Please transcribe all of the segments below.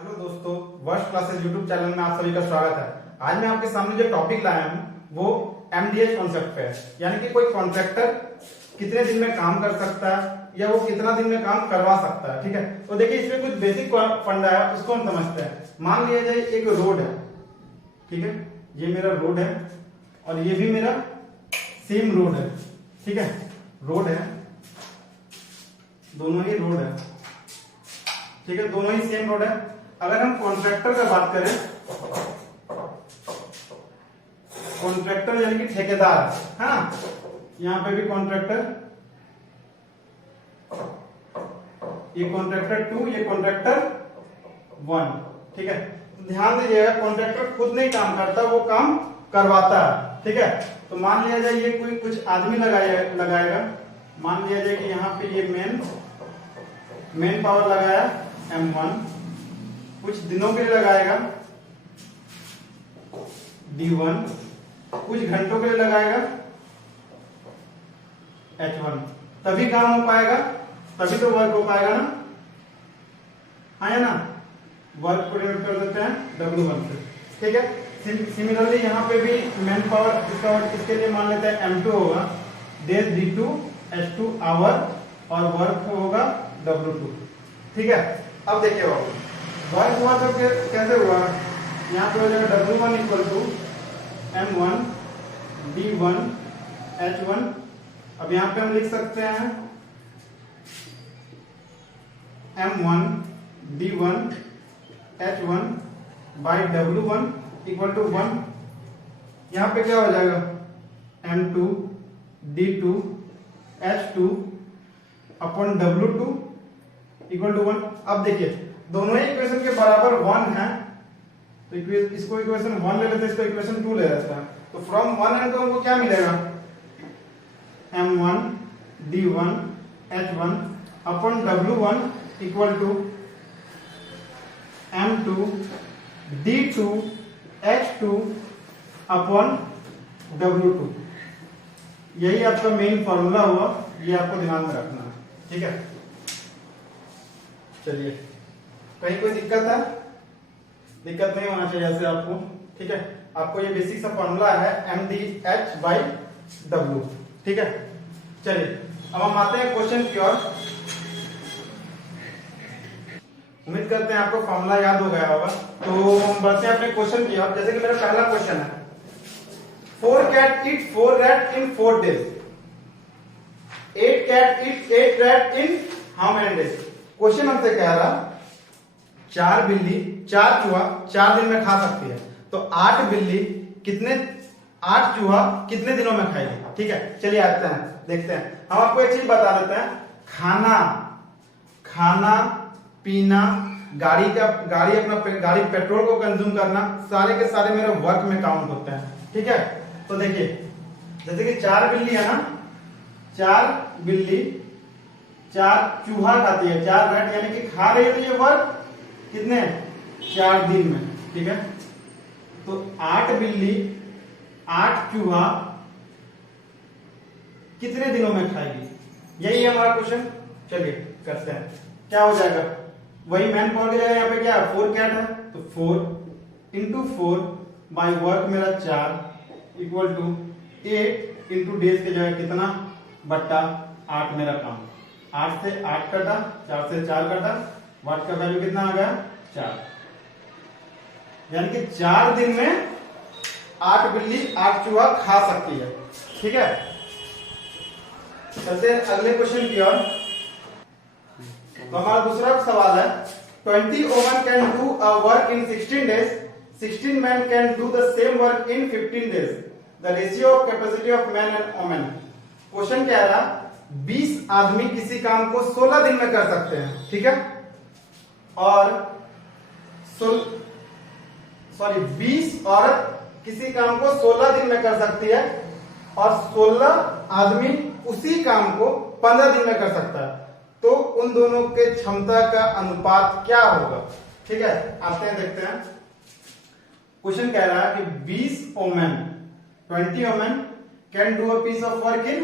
Hello दोस्तों, वर्ष classes YouTube channel में आप सभी का स्वागत है। आज मैं आपके सामने जो टॉपिक लाया हूँ वो एमडीएच कॉन्सेप्ट पे है, यानी कि कोई कॉन्ट्रैक्टर कितने दिन में काम कर सकता है या वो कितना दिन में काम करवा सकता है। ठीक है, तो देखिए इसमें कुछ बेसिक फंडा है, उसको हम समझते हैं। मान लिया जाए एक रोड है, ठीक है, ये मेरा रोड है और ये भी मेरा सेम रोड है। ठीक है, रोड है, दोनों ही रोड है, ठीक है, दोनों ही सेम रोड है। अगर हम कॉन्ट्रैक्टर का बात करें, कॉन्ट्रैक्टर यानी कि ठेकेदार, है ना, यहां पे भी कॉन्ट्रैक्टर, ये कॉन्ट्रैक्टर 2, ये कॉन्ट्रैक्टर 1। ठीक है, तो ध्यान दीजिएगा, कॉन्ट्रैक्टर खुद नहीं काम करता, वो काम करवाता है। ठीक है, तो मान लिया जाए ये कोई कुछ आदमी लगाएगा। मान लिया जाए कि यहाँ पे ये मेन पावर लगाया M1, कुछ दिनों के लिए लगाएगा D1, कुछ घंटों के लिए लगाएगा H1, तभी काम हो पाएगा, तभी तो वर्क हो पाएगा ना, हाँ या ना। वर्क को डिनोट कर देते हैं W1 से। ठीक है, सिमिलरली यहाँ पे भी मैन पावर इसके लिए मान लेते हैं M2 होगा, डेज D2, H2 आवर और वर्क होगा W2। ठीक है, अब देखिए बाबू, वर्क हुआ तो कैसे हुआ, यहाँ पे हो जाएगा W1 equal to M1 D1 H1। अब यहाँ पे हम लिख सकते हैं M1 D1 H1 by W1 equal to 1। यहाँ पे क्या हो जाएगा M2 D2 H2 upon W2 equal to 1। अब देखिए दोनों ही इक्वेशन के बराबर 1 है, तो इसको इक्वेशन 1 ले लेते हैं, इसको इक्वेशन 2 ले लेते हैं। तो फ्रॉम 1 एंड 2 हमको क्या मिलेगा, M1 D1 H1 upon W1 equal to M2 D2 H2 upon W2। यही आपका मेन फॉर्मूला हुआ, ये आपको ध्यान में रखना है। ठीक है, चलिए, कहीं कोई दिक्कत है? दिक्कत नहीं होना चाहिए ऐसे आपको। ठीक है, आपको ये बेसिक सा फॉर्मूला है MDH बाई W। ठीक है, चलिए अब हम आते हैं क्वेश्चन की ओर। उम्मीद करते हैं आपको फॉर्मूला याद हो गया होगा, तो हम बढ़ते हैं अपने क्वेश्चन की ओर। जैसे कि मेरा पहला क्वेश्चन है, 4 cat eat 4 rat in 4 days, 8 cat eat 8 rat in how many days? Question हमसे कह रहा 4 बिल्ली 4 चूहा 4 दिन में खा सकती है, तो 8 बिल्ली कितने 8 चूहा कितने दिनों में खाएगी। ठीक है, चलिए आते हैं, देखते हैं। हम आपको एक चीज बता देते हैं, खाना पीना, गाड़ी पेट्रोल को कंज्यूम करना, सारे के सारे मेरे वर्क में काउंट होते हैं। ठीक है, तो देखिए जैसे कि 4 बिल्ली है ना, 4 बिल्ली 4 चूहा खाती है, 4 रैट यानी कि खा रही है, तो ये वर्क कितने 4 दिन में। ठीक है, तो 8 बिल्ली 8 चूहा कितने दिनों में खाएगी, यही है हमारा क्वेश्चन। चलिए करते हैं, क्या हो जाएगा, वही मैन पावर की जगह यहाँ पे क्या है 4 कैट है, तो 4 इंटू 4 बाई वर्क मेरा 4 इक्वल टू 8 इंटू डेज की जगह कितना बट्टा 8 मेरा काम। 8 से 8 कटा, 4 से 4 कटा, वाट का वैल्यू कितना आ गया 4, यानी कि 4 दिन में 8 बिल्ली 8 चूहा खा सकती है। ठीक है, चलते हैं अगले क्वेश्चन की ओर। तो हमारा दूसरा सवाल है, 20 women can do a work in 16 days, 16 men can do the same work in 15 days. The ratio of capacity of men and women. Question क्या है, 20 आदमी किसी काम को 16 दिन में कर सकते हैं। ठीक है, और 20 औरत किसी काम को 16 दिन में कर सकती है, और 16 आदमी उसी काम को 15 दिन में कर सकता है। तो उन दोनों के क्षमता का अनुपात क्या होगा। ठीक है, आते हैं देखते हैं। क्वेश्चन कह रहा है कि 20 women can do a piece of work in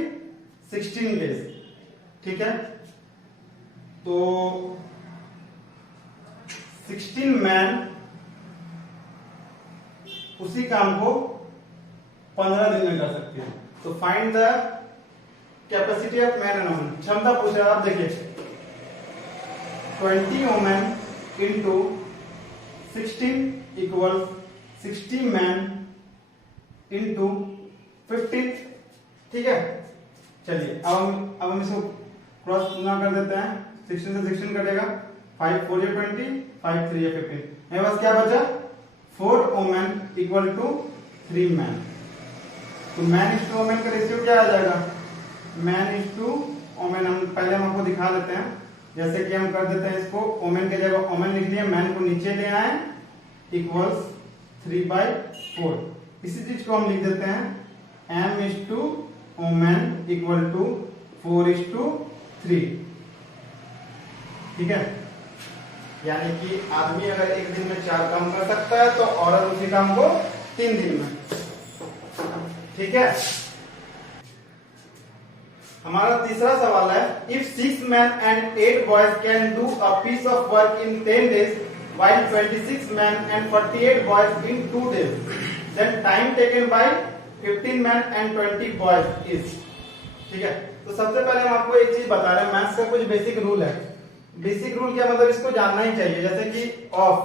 16 days। ठीक है, तो 16 मैन उसी काम को 15 दिन में कर सकते हैं। तो find the capacity of man and women, क्षमता पूछ रहा है। आप देखिए 20 women into 16 equal 60 man into 15, ठीक है। चलिए अब हम इसको क्रॉस गुना कर देते हैं। 16 से 16 कटेगा, 5 4 या 20, 5 3 या 15। मेरे पास क्या बचा, 4 वुमेन इक्वल टू 3 मैन। तो मैन इज टू वुमेन का रेशियो क्या आ जाएगा, मैन इज टू वुमेन। हम पहले हम आपको दिखा देते हैं, जैसे कि हम कर देते हैं इसको, वुमेन की जगह वुमेन लिख लिया, मैन को नीचे ले आए, इक्वल्स 3/4। इसी चीज को हम लिख देते हैं m is to women equal to 4:3, ठीक है। यानी कि आदमी अगर एक दिन में 4 काम कर सकता है तो औरत उसी काम को 3 दिन में, ठीक है। हमारा तीसरा सवाल है, if 6 men and 8 boys can do a piece of work in 10 days while 26 men and 48 boys in 2 days, then time taken by 15 men and 20 boys is, ठीक है। तो सबसे पहले हम आपको एक चीज बता रहे हैं, मैथ्स का कुछ बेसिक रूल है। बेसिक रूल क्या मतलब, इसको जानना ही चाहिए। जैसे कि ऑफ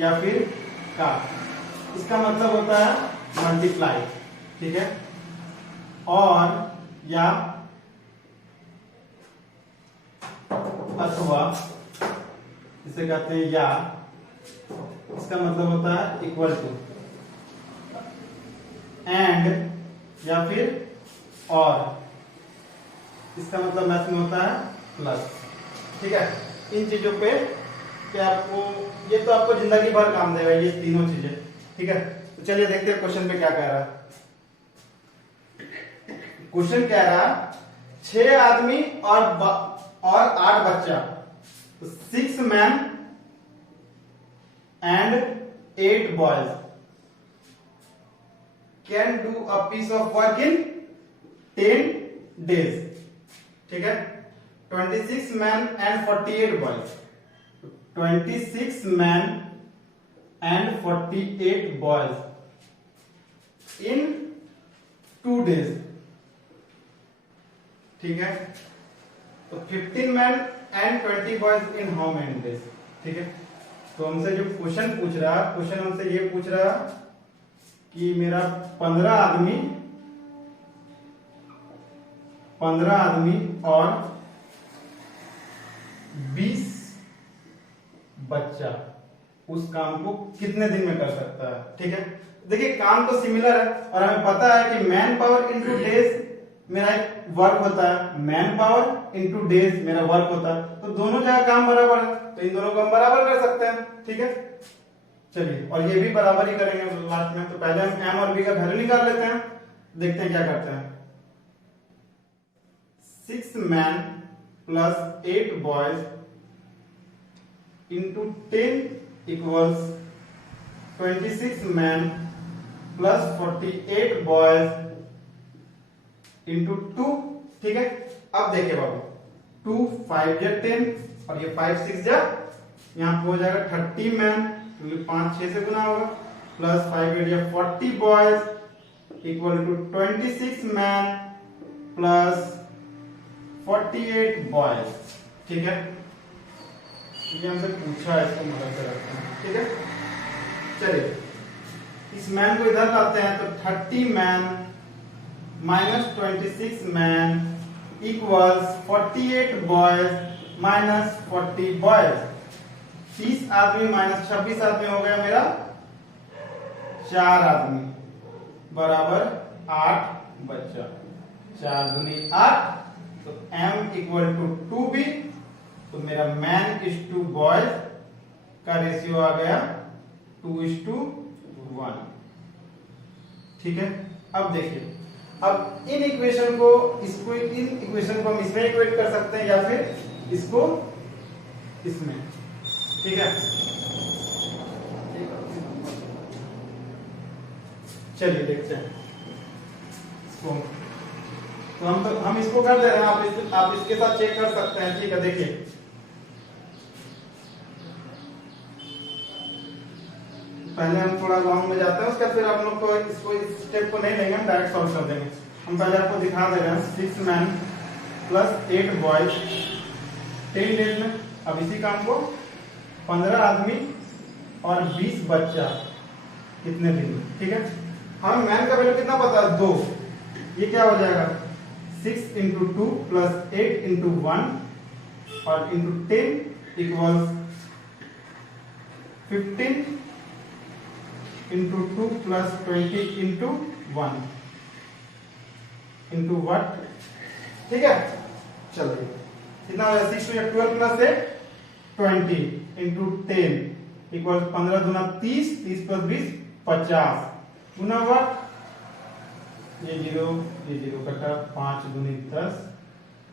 या फिर का, इसका मतलब होता है मल्टीप्लाई, ठीक है। और या अथवा इसे कहते हैं या, इसका मतलब होता है इक्वल टू। एंड या फिर और, इसका मतलब मैथ में होता है प्लस, ठीक है। इन चीजों पे क्या आपको, ये तो आपको जिंदगी भर काम देगा ये तीनों चीजें, ठीक है। तो चलिए देखते हैं क्वेश्चन पे क्या कह रहा है। क्वेश्चन कह रहा है 6 आदमी और 8 बच्चा, 6 man and 8 boys can do a piece of work in 10 days, ठीक है। 26 man and 48 boys, 26 man and 48 boys in 2 days, ठीक है। तो 15 man and 20 boys in how many days, ठीक है। तो हमसे जो क्वेश्चन पूछ रहा है, क्वेश्चन हमसे ये पूछ रहा है कि मेरा 15 आदमी और 20 बच्चा उस काम को कितने दिन में कर सकता है, ठीक है। देखिए काम तो सिमिलर है और हमें पता है कि मैन पावर इनटू डेज मेरा एक वर्क होता है, मैन पावर इनटू डेज मेरा वर्क होता है। तो दोनों जगह काम बराबर है, तो इन दोनों को हम बराबर कर सकते हैं, ठीक है। चलिए और ये भी बराबर ही करेंगे लास्ट में। तो पहले हम m और b का वैल्यू निकाल लेते हैं, देखते हैं क्या करते हैं। 6 man plus 8 boys into 10 equals 26 man plus 48 boys into 2, ठीक है। अब देखिए बाबू, 2 5 या 10 और ये 5 6 जा, यहाँ पे हो जाएगा 30 मैन, 5 6 से गुना होगा, प्लस 5 8 या 40 boys equal to 26 man plus 48 boys, ठीक है। ये हमसे पूछा है, इसको मदद से रखते हैं, ठीक है। चलिए इस मैन को इधर लाते हैं, तो 30 man minus 26 man equals 48 boys minus 40 boys. 30 आदमी माइनस 26 आदमी हो गया मेरा 4 आदमी बराबर 8 बच्चा, 4 दूनी 8, तो m इक्वल टू 2b। तो मेरा मैन इज टू बॉयज का रेशियो आ गया 2:1, ठीक है। अब देखिए, अब इन इक्वेशन को हम इसमें इक्वेट कर सकते हैं या फिर इसको इसमें, ठीक है। चलिए देखते हैं इसको। तो हम इसको कर दे रहे हैं, आप इसके साथ चेक कर सकते हैं, ठीक है। देखिए पहले हम थोड़ा लॉन्ग में जाते हैं, उसके बाद फिर आप लोग को इसको इस स्टेप को नहीं लेंगे, हम डायरेक्ट सॉल्व कर देंगे। हम पहले आपको दिखा दे रहे हैं 6 मैन प्लस 8 बॉयज 10 डेज में। अब इसी काम को 15 आदमी और 20 बच्चा कितने दिन में, ठीक है। हमें मैन का वैल्यू कितना पता है, 2। ये क्या हो जाएगा 6 इंटू 2 प्लस 8 इंटू 1 और into 10 equals 15 into 2 plus 20 into 1 into what, ठीक है। चलिए कितना हो जाएगा 6 या 12 प्लस 8 20 इंटू 10 इक्वल 15 दूना 30, 30 प्लस 20 50 गुना व्हाट, ये 0 कटा 5 दूनी 10,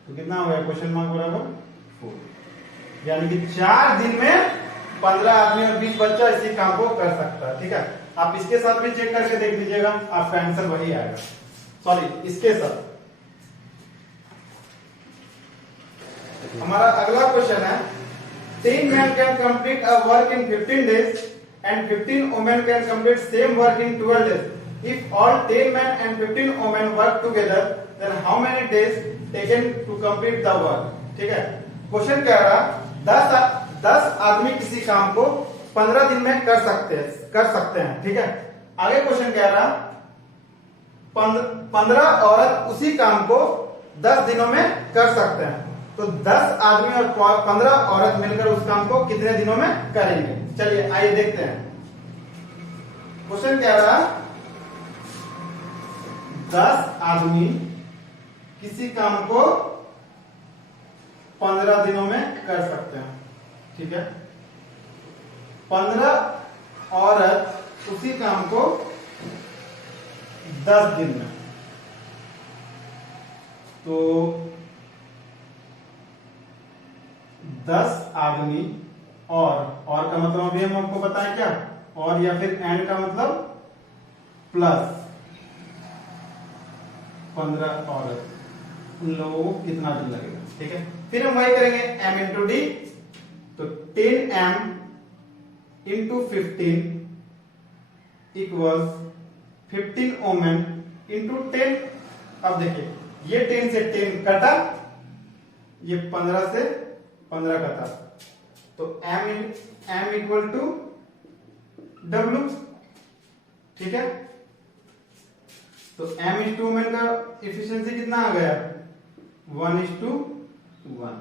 तो कितना हो गया क्वेश्चन मार्क बराबर 4। यानी कि 4 दिन में 15 आदमी और 20 बच्चा इसी काम को कर सकता है, ठीक है। आप इसके साथ भी चेक करके देख लीजिएगा, आपका आंसर वही आएगा। सॉरी, इसके साथ हमारा अगला क्वेश्चन है 10 men can complete a work in 15 days and 15 women can complete same work in 12 days. If all 10 men and 15 women work together, then how many days taken to complete the work? ठीक है। Question कह रहा 10 आदमी किसी काम को 15 दिन में कर सकते हैं, ठीक है। आगे क्वेश्चन कह रहा 15 औरत उसी काम को 10 दिनों में कर सकते हैं, तो 10 आदमी और 15 औरत मिलकर उस काम को कितने दिनों में करेंगे। चलिए आइए देखते हैं। क्वेश्चन कह रहा 10 आदमी किसी काम को 15 दिनों में कर सकते हैं, ठीक है। 15 औरत उसी काम को 10 दिन में, तो 10 आदमी और का मतलब अभी हम आपको बताएं क्या, और या फिर एंड का मतलब प्लस 15 औरत, उन लोगों को कितना दिन लगेगा, ठीक है। फिर हम वही करेंगे m इंटू डी, तो 10m into 15 equals 15 women into 10। अब देखिए ये 10 से 10 कटा, ये 15 से 15 कटा, तो m इक्वल टू w, ठीक है। तो m इंटू ओमेन का इफिशियंसी कितना आ गया 1:1,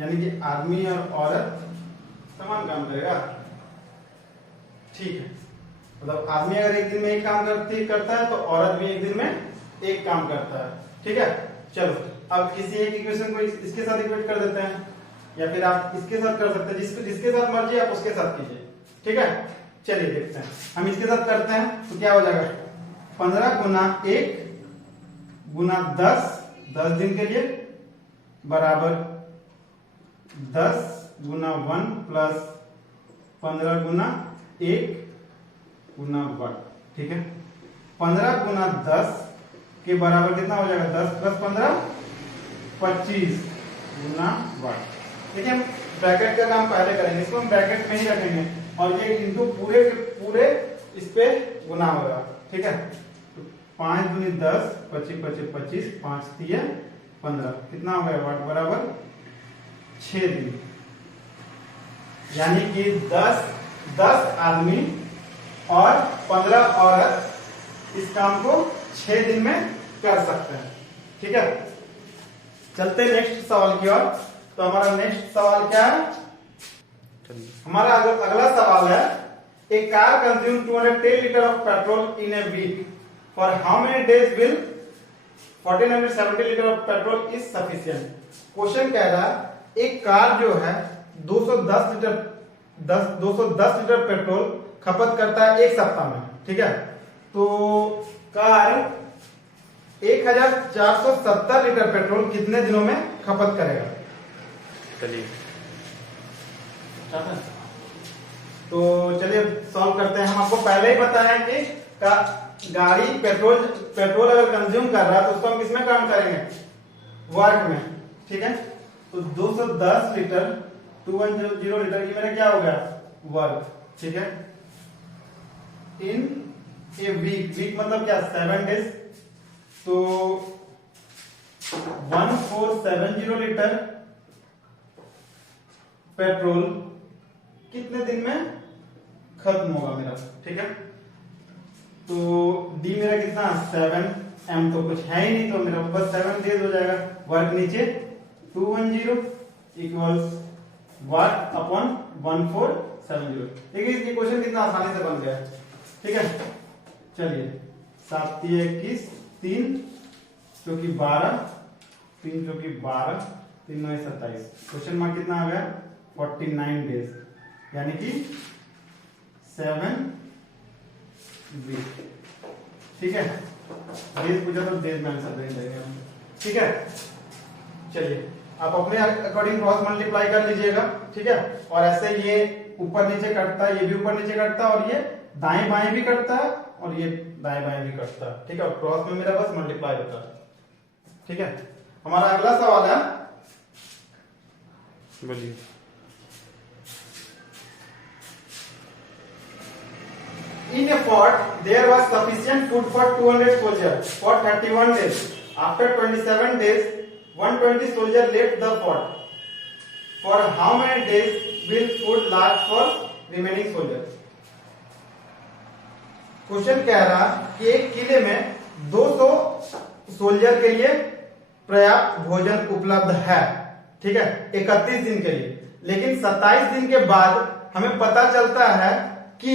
यानी कि आदमी और औरत समान काम करेगा, ठीक है। मतलब आदमी अगर एक दिन में एक काम करता है तो औरत भी एक दिन में एक काम करता है, ठीक है। चलो अब किसी एक इक्वेशन को इसके साथ इक्वेट कर देते हैं, या फिर आप इसके साथ कर सकते हैं, जिसके साथ मर्जी आप उसके साथ कीजिए, ठीक है। चलिए देखते हैं, हम इसके साथ करते हैं तो क्या हो जाएगा 15 गुना 1 गुना 10 दिन के लिए बराबर 10 गुना 1 प्लस 15 गुना 1 गुना 1, ठीक है। 15 गुना 10 के बराबर कितना हो जाएगा 10 प्लस 15 25 गुना 1, ठीक है। ब्रैकेट का काम पहले करेंगे, इसको हम ब्रैकेट में ही रखेंगे और ये इनटू पूरे के पूरे इस पे गुना होगा, ठीक है। तो 5 दूनी 10 25 25 25 5 3 15, कितना हो गया वाट बराबर 6 दिन। यानी कि 10 आदमी और 15 औरत इस काम को 6 दिन में कर सकते हैं, ठीक है। चलते नेक्स्ट सवाल की ओर। तो हमारा नेक्स्ट सवाल क्या है, हमारा अगला सवाल है a car consume 210 litre of petrol in a week, for how many days will 1470 litre of petrol is sufficient. Question कह रहा है एक कार जो है 210 लीटर पेट्रोल खपत करता है एक सप्ताह में, ठीक है। तो कार 1470 लीटर पेट्रोल कितने दिनों में खपत करेगा। चलिए तो चलिए सॉल्व करते हैं। हम आपको पहले ही बताया कि गाड़ी पेट्रोल अगर कंज्यूम कर रहा है तो उसको हम किसमें काउंट करेंगे, वर्क में, ठीक है। तो 210 लीटर 2100 लीटर ये मेरा क्या हो गया वर्क, ठीक है। इन ए वीक, वीक मतलब क्या 7 डेज, तो 1470 लीटर पेट्रोल कितने दिन में खत्म होगा मेरा। ठीक है, तो डी मेरा कितना 7, एम तो कुछ है ही नहीं, तो मेरा बस 7 डेज हो जाएगा। वर्क नीचे 210 इक्वल्स वर्क अपॉन 1470। देखिए इसकी क्वेश्चन कितना आसानी से बन गया है। ठीक है, चलिए 7 21 3 चौकी 12 3 चौकी 12 3 9 27, क्वेश्चन मार्क कितना आ गया 49 डेज, यानी कि 7 वीक। ठीक है, डेज पूछा तो डेज में आंसर दे देंगे। ठीक है, चलिए आप अपने अकॉर्डिंग क्रॉस मल्टीप्लाई कर लीजिएगा। ठीक है, और ऐसे ये ऊपर नीचे कटता है, ये भी ऊपर नीचे कटता है, और ये दाएं बाएं भी कटता है, और ये दाएं बाएं भी कटता है। ठीक है, और क्रॉस में मेरा बस मल्टीप्लाई होता है। ठीक है, हमारा अगला सवाल है, बोलिए। In a fort, there was sufficient food for 200 soldiers for 31 days. After 27 days, 120 soldiers left the fort. For how many days will food last for remaining soldiers? Question कह रहा कि एक किले में 200 सोल्जर के लिए पर्याप्त भोजन उपलब्ध है। ठीक है, 31 दिन के लिए, लेकिन 27 दिन के बाद हमें पता चलता है कि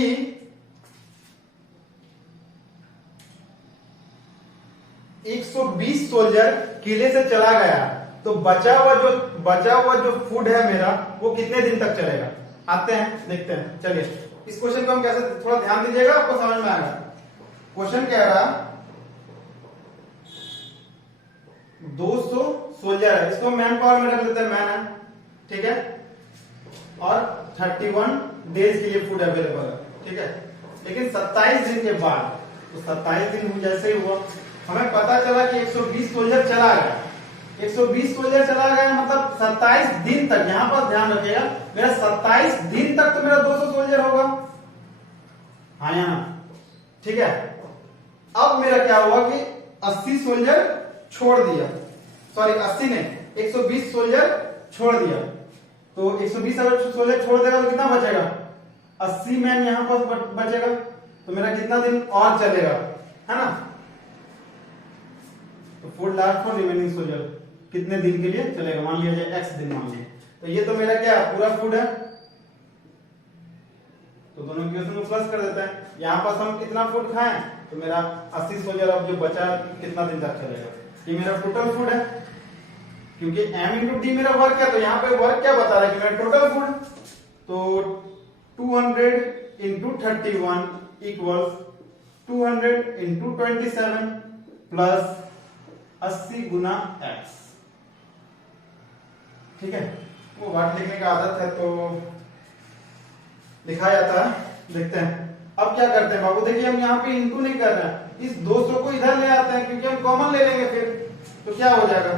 120 सोल्जर किले से चला गया, तो बचा हुआ जो फूड है मेरा वो कितने दिन तक चलेगा। आते हैं देखते हैं। चलिए इस क्वेश्चन को हम कैसे, थोड़ा ध्यान दीजिएगा, आपको समझ में आएगा। क्वेश्चन कह रहा 200 सोल्जर है, इसको मैन पावर में रख लेते हैं, मैन है। ठीक है, और 31 डेज के लिए फूड अवेलेबल है। ठीक है, लेकिन 27 दिन के बाद, तो 27 दिन जैसे ही हुआ हमें पता चला कि 120 सोल्जर चला गया। 120 सोल्जर चला गया मतलब 27 दिन तक, यहां पर ध्यान रखिएगा, मेरा 27 दिन तक तो मेरा 200 सोल्जर होगा। हाँ या ना? ठीक है, अब मेरा क्या हुआ कि 80 सोल्जर छोड़ दिया, सॉरी 80 ने 120 सोल्जर छोड़ दिया, तो 120 सोल्जर छोड़ देगा तो कितना बचेगा 80 मैन यहां पर बचेगा, तो मेरा कितना दिन और चलेगा, है ना। तो food last for remaining soldier कितने दिन के लिए चलेगा, मान लिया जाए x दिन मान लिया, तो ये तो मेरा क्या पूरा फूड है, तो दोनों इक्वेशन को प्लस कर देते हैं। यहां पर हम कितना फूड खाएं, तो मेरा 80 सोल्जर अब जो बचा कितना दिन तक चलेगा, ये मेरा टोटल फूड है, क्योंकि m इंटू डी मेरा वर्क है, तो यहाँ पे वर्क क्या बता रहा है कि मेरा टोटल फूड, तो 200 इंटू 31 इक्वल्स 200 इंटू 27 प्लस 80 गुना x। ठीक है, वो वाट लिखने का आदत है तो लिखा जाता है, देखते हैं। अब क्या करते हैं बाबू, देखिए हम यहाँ पे इंटू नहीं कर रहे हैं, इस 200 को इधर ले आते हैं, क्योंकि हम कॉमन ले लेंगे फिर, तो क्या हो जाएगा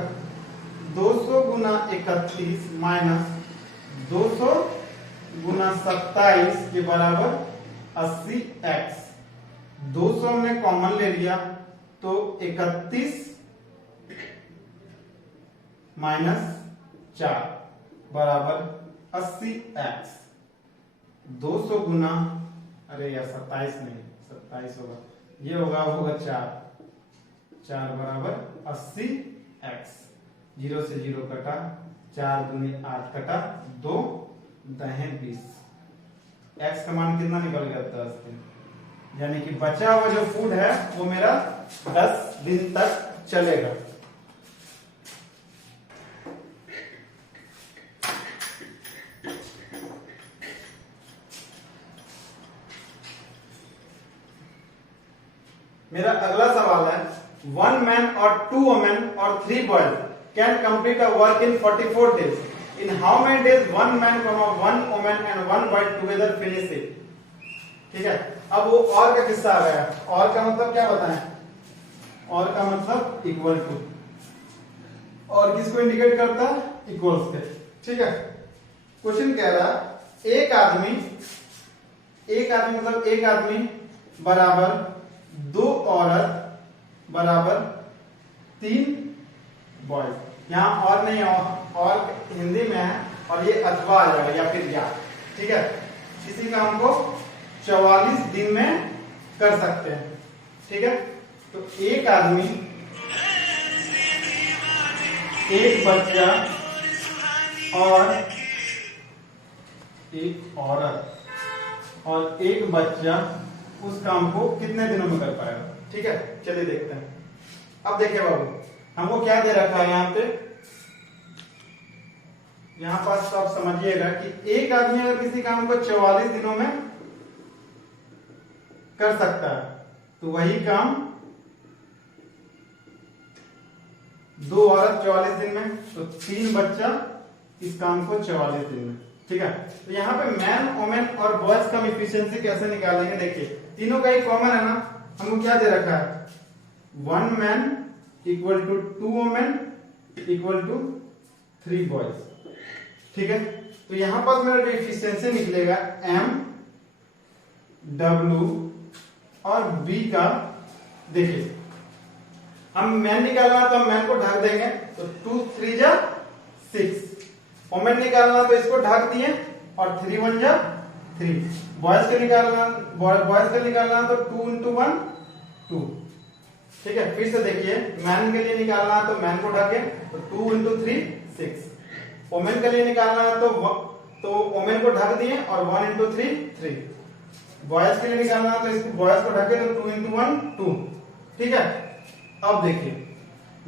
200 गुना 31 माइनस 200 गुना 27 के बराबर 80x। 200 हमने कॉमन ले लिया, तो 31 माइनस 4 बराबर 80x। 200 गुना, अरे यार 27 नहीं, 27 होगा, ये होगा 4 बराबर 80x। 0 से 0 कटा, 4 दूनी 8 कटा, 2 दहें 20, x का मान कितना निकल गया 10 दिन, यानी कि बचा हुआ जो फूड है वो मेरा 10 दिन तक चलेगा। मेरा अगला सवाल है, 1 मैन और 2 वुमेन और 3 boys can complete a work in 44 days. In how many days 1 man, 1 women and 1 boy together finish it. ठीक है, अब वो और का किस्सा आ गया, और का मतलब क्या बताएं, और का मतलब इक्वल टू, और किसको इंडिकेट करता है, इक्वल्स के। ठीक है, क्वेश्चन कह रहा एक आदमी मतलब एक आदमी बराबर 2 औरत बराबर 3 बॉयज। यहाँ और नहीं, और हिंदी में है और ये अथवा आ जाएगा या फिर या। ठीक है, इसी काम को 44 दिन में कर सकते हैं। ठीक है, तो एक आदमी, एक बच्चा और एक औरत और एक बच्चा उस काम को कितने दिनों में कर पाएगा। ठीक है, चलिए देखते हैं। अब देखिए बाबू, हमको क्या दे रखा है यहाँ पे, यहाँ पास तो आप समझिएगा कि एक आदमी अगर किसी काम को 44 दिनों में कर सकता है तो वही काम 2 औरत 44 दिन में, तो 3 बच्चा इस काम को 44 दिन में। ठीक है, तो यहाँ पे मैन, वोमेन और बॉयज का इफिशियंसी कैसे निकालेंगे। देखिए, तीनों का ही कॉमन है ना। हमको क्या दे रखा है, 1 man equal to 2 women equal to 3 boys. ठीक है, तो यहां पर मेरा जो इफिशियंसी निकलेगा M, W और B का, देखिए हम मैन निकालना तो हम मैन को ढक देंगे, तो 2 3 जा 6। वोमेन निकालना तो इसको ढक दिए और 3 1 जा 3। बॉयज का निकालना तो 2 into 1 2। ठीक है, फिर से देखिए, मैन के लिए निकालना है तो मैन को ढके तो 2 into 3 6। वोमेन के लिए निकालना है तो वोमेन को ढक दिए और 1 into 3 3। बॉयज के लिए निकालना है तो इसको बॉयज को ढके तो 2 into 1 2। ठीक है, अब देखिए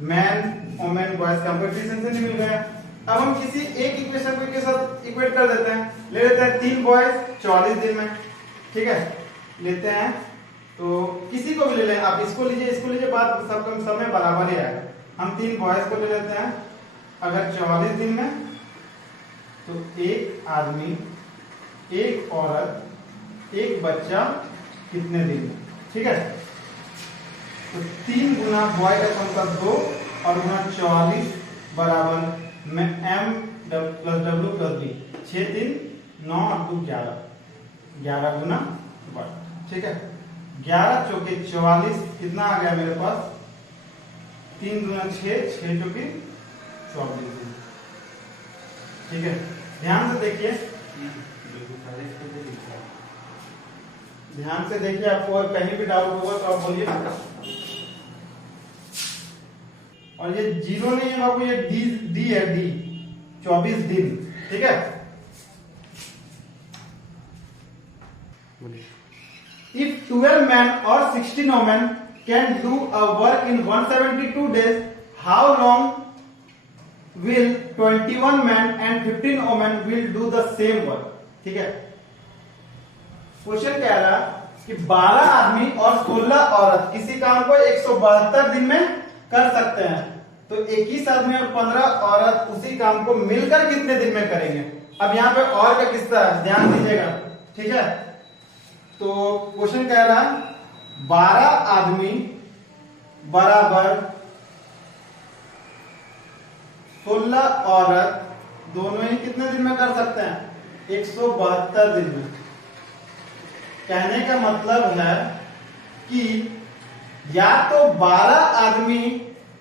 मैन, वोमेन, बॉयज का हमको एफिशिएंसी मिल गया। अब हम किसी एक इक्वेशन को के साथ इक्वेट कर देते हैं। ले लेते हैं 3 बॉयज 44 दिन में। ठीक है, लेते हैं तो किसी को भी ले लें, आप इसको लीजिए, बात सब में बराबर ही आएगा। हम 3 बॉयज को ले लेते हैं, अगर 44 दिन में तो एक आदमी, एक औरत, एक बच्चा कितने दिन में। ठीक है, तो 3 गुना बॉय का मतलब 2 और गुना 44 बराबर में M plus W plus B, 6 3 9 और 2 11, 11 गुना बॉय। ठीक है, 11 चौके 44, कितना आ गया मेरे पास, 3 गुना 6, 6 चौके 24 दिन। ठीक है, ध्यान से देखिए, आपको और कहीं भी डाउट होगा तो आप बोलिए। और ये 0 नहीं है बाबू, ये डी है, डी 24 दिन। ठीक है, if 12 men or 16 women can do a work in 172 days, how long will 21 men and 15 women will do the same work। ठीक है, क्वेश्चन कह रहा कि 12 आदमी और 16 औरत किसी काम को 172 दिन में कर सकते हैं, तो 21 आदमी और 15 औरत उसी काम को मिलकर कितने दिन में करेंगे। अब यहाँ पे और का किस्सा है, ध्यान दीजिएगा। ठीक है, तो क्वेश्चन कह रहा है 12 आदमी बराबर 16 औरत, दोनों ही कितने दिन में कर सकते हैं, 172 दिन में। कहने का मतलब है कि या तो 12 आदमी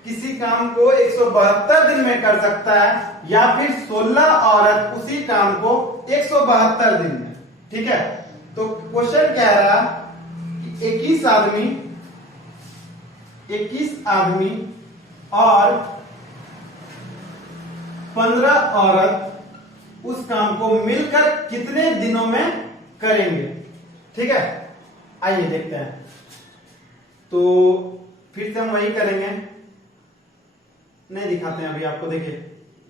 किसी काम को 172 दिन में कर सकता है, या फिर 16 औरत उसी काम को 172 दिन में। ठीक है, तो क्वेश्चन कह रहा कि 21 आदमी और 15 औरत उस काम को मिलकर कितने दिनों में करेंगे। ठीक है, आइए देखते हैं। तो फिर से हम वही करेंगे, नहीं दिखाते हैं अभी आपको, देखिए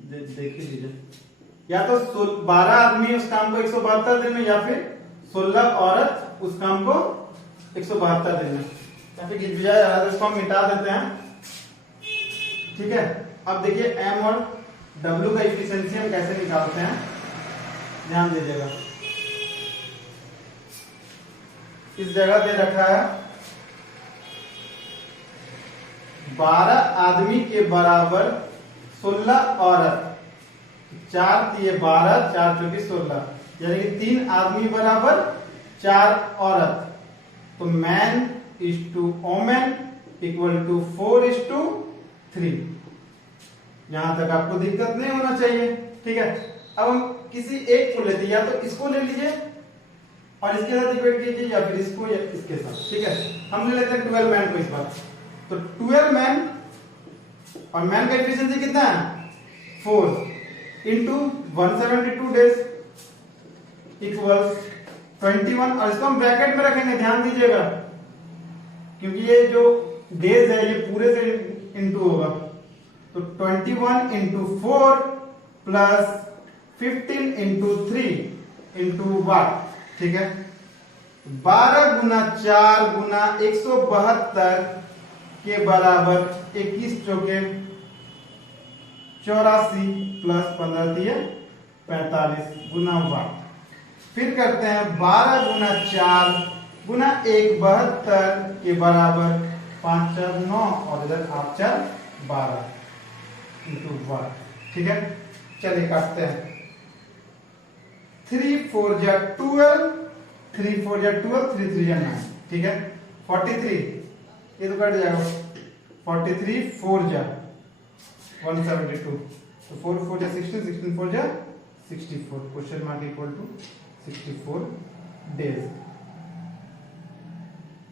देख लीजिए। या तो 12 आदमी उस काम को 172 दिन में, या फिर 16 औरत उस काम को 172 दिन में। या फिर गिरजाए रहा तो इसको हम मिटा देते हैं। ठीक है, अब देखिए M और W का इफिशियंसी हम कैसे निकालते हैं, ध्यान दीजिएगा। इस जगह दे रखा है 12 आदमी के बराबर 16 औरत, 4 दिए 12, 4 चौकी 16, यानी कि 3 आदमी बराबर 4 औरत। तो man is to women equal to 4:3। यहां तक आपको दिक्कत नहीं होना चाहिए। ठीक है, अब हम किसी एक को लेते, या तो इसको ले लीजिए और इसके साथ इक्वेट कीजिए, या फिर इसको या इसके साथ। ठीक है, हम ले लेते हैं 12 मैन को इस बार। तो 12 मैन, और मैन का एफिशिएंसी कितना है 4 इंटू 172 डेज इक्वल्स 21, और इसको हम ब्रैकेट में रखेंगे, ध्यान दीजिएगा, क्योंकि ये जो डेज है ये पूरे से इंटू होगा। तो 21 इंटू 4 प्लस 15 इंटू 3 इंटू 1। ठीक है, 12 गुना 4 गुना 172 के बराबर 21 चौके 84 प्लस 15 दिए 45 गुना 1। फिर करते हैं 12 गुना 4 गुना 1 72 के बराबर 5 4 9 और इधर 8 4 12 इंटू 1। ठीक है, चलिए काटते हैं। 3 4 जा 12, 3 4 जा 12, 3 3 जा 9। ठीक है, 43 ये तो कट जाएगा। 43 4 जा 172, तो 4 4 जा 16, 16 4 जा 64, question mark equal to 64 days.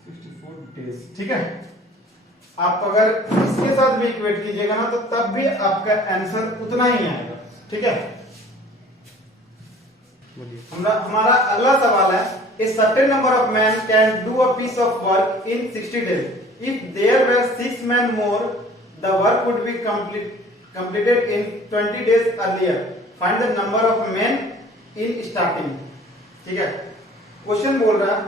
64 days. ठीक है, आप अगर इसके साथ भी इक्वेट कीजिएगा ना तो तब भी आपका आंसर उतना ही आएगा। ठीक है, हमारा अगला सवाल है, a certain number of men can do a piece of work in 60 days. If there were 6 men more, the work would be completed in 20 days earlier. Find the number of men in starting. ठीक है, question बोल रहा है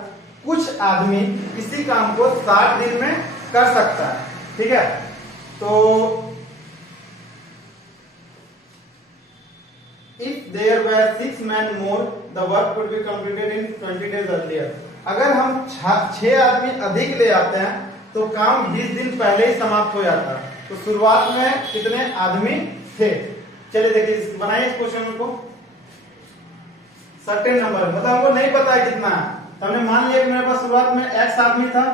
कुछ आदमी किसी काम को 60 दिन में कर सकता है। ठीक है, तो if there were 6 men more, the work could be completed in 20 days earlier. अगर हम 6 आदमी अधिक ले आते हैं तो काम 20 दिन पहले ही समाप्त हो जाता है। तो शुरुआत में कितने आदमी थे, चलिए देखिए, बनाइए इस क्वेश्चन को। सर्टेन नंबर मतलब हमको नहीं पता है कितना है, तो हमने मान लिया कि मेरे पास शुरुआत में x आदमी था।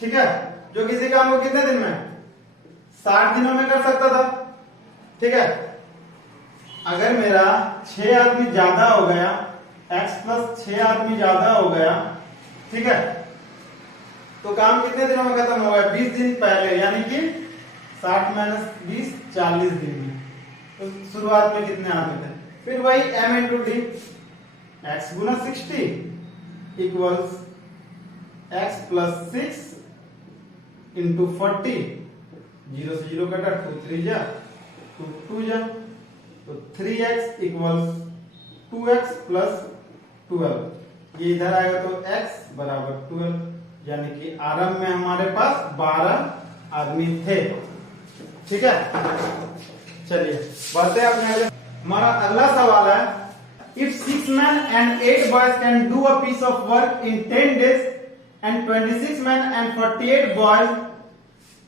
ठीक है, जो किसी काम को कितने दिन में 60 दिनों में कर सकता था। ठीक है, अगर मेरा 6 आदमी ज्यादा हो गया, x प्लस 6 आदमी ज्यादा हो गया, ठीक है, तो काम कितने दिनों में खत्म हो गया 20 दिन पहले, यानी कि 60 माइनस 20 40 दिन में। तो शुरुआत में कितने आदमी थे, फिर वही m इंटू डी, x गुना 60 इक्वल्स x प्लस 6 इंटू 40, 0 से 0 कटा, 2 3 जा 2 2 जा, तो 3x इक्वल्स 2x प्लस 12, ये इधर आएगा तो x बराबर 12, यानी कि आरंभ में हमारे पास 12 आदमी थे। ठीक है, चलिए बढ़ते हैं अपने। हमारा अगला सवाल है, if 6 men and 8 boys can do a piece of work in 10 days and 26 men and 48 boys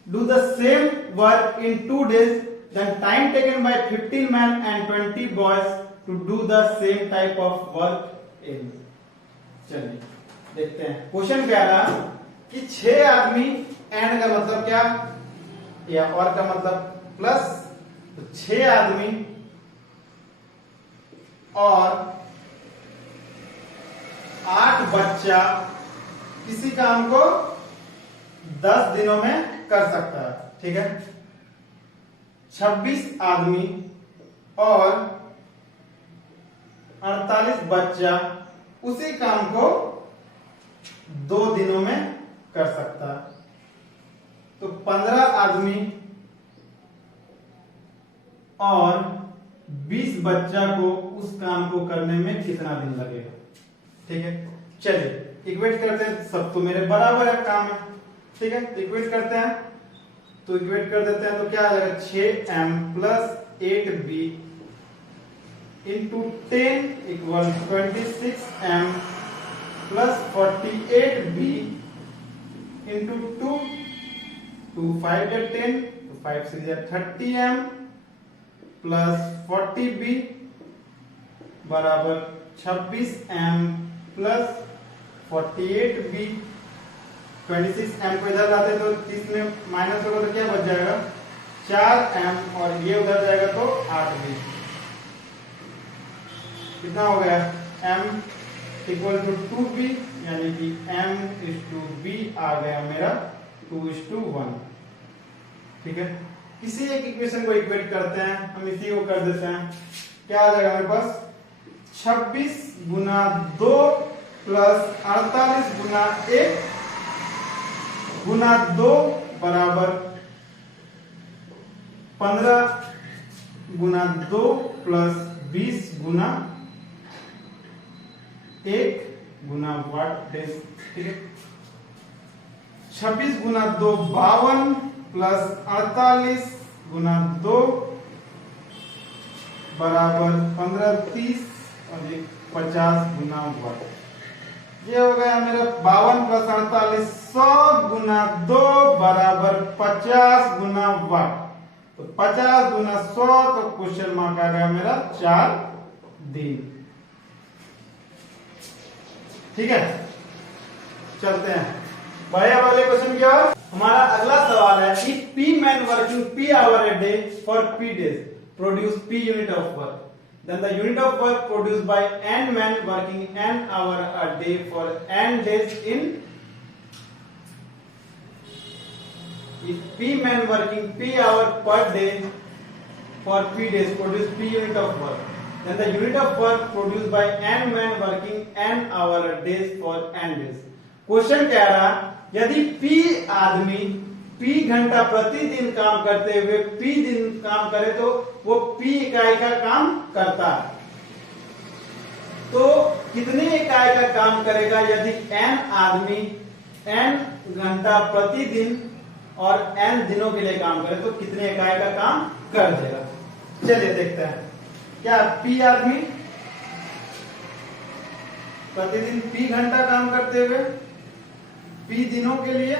do the same work in 2 days, then time taken by 15 men and 20 boys to do the same type of work in। चलिए देखते हैं question क्या था कि 6 आदमी, and का मतलब क्या, या और का मतलब प्लस, तो 6 आदमी और 8 बच्चा किसी काम को 10 दिनों में कर सकता है। ठीक है, 26 आदमी और 48 बच्चा उसी काम को 2 दिनों में कर सकता है। तो 15 आदमी और 20 बच्चा को उस काम को करने में कितना दिन लगेगा। ठीक है, चलिए इक्वेट करते हैं, सब तो मेरे बराबर है काम है। ठीक है, तो इक्वेट करते हैं, तो इक्वेट कर देते हैं, तो क्या आ जाएगा 6m plus 8b into 10 equal 26m plus 48b into 2, 2 5 या 10, तो 5 6 या 30m प्लस 40b बराबर 26m प्लस 48b 26m को इधर लाते तो 30 में माइनस होगा तो क्या बच जाएगा 4m, और ये उधर जाएगा तो 8b। कितना हो गया m इक्वल टू 2b, यानी कि m/b आ गया मेरा 2:1। ठीक है, किसी एक इक्वेशन को इक्वेट करते हैं, हम इसी को कर देते हैं। क्या आ जाएगा मेरे पास 26 गुना 2 प्लस 48 गुना 1 गुना 2 बराबर 15 गुना 2 प्लस 20 गुना 1 गुना वाट डेज। ठीक है, 26 गुना 2 52 प्लस 48 गुना 2 बराबर 15 30 और 50 गुना वाट। ये हो गया मेरा 52 प्लस 48 100 गुना 2 बराबर 50 गुना वाट। तो 50 गुना 100 तो क्वेश्चन मार्क आ गया मेरा 4 दिन। ठीक है, चलते हैं बढ़िया वाले क्वेश्चन की ओर। हमारा अगला सवाल है, if P man working P hour a day for P days produce P unit of work, then the unit of work produced by n men working n hour a day for n days in, if P men working P hour per day for P days produce P unit of work, then the unit of work produced by n men working n hour a days for n days। Question कह रहा यदि P आदमी P घंटा प्रतिदिन काम करते हुए P दिन काम करे तो वो P इकाई का काम करता है, तो कितने इकाई का काम करेगा यदि n आदमी n घंटा प्रतिदिन और n दिनों के लिए काम करे तो कितने इकाई का काम कर देगा। चलिए देखते हैं, क्या P आदमी प्रतिदिन P घंटा काम करते हुए P दिनों के लिए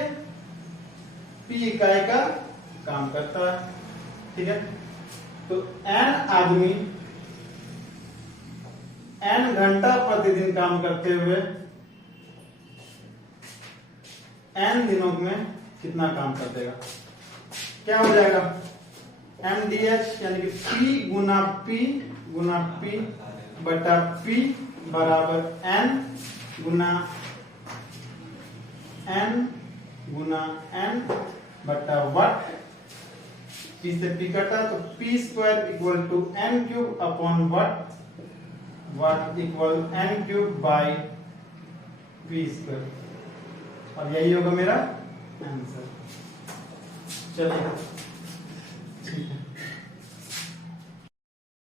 P इकाई का काम करता है। ठीक है, तो n आदमी n घंटा प्रतिदिन काम करते हुए n दिनों में कितना काम कर देगा। क्या हो जाएगा mdh, यानी कि P गुना P बटा P बराबर n गुना n बटा वाट। P से P कटा तो P square equal to n cube upon what, what equal n cube by P square, और यही होगा मेरा आंसर। चलिए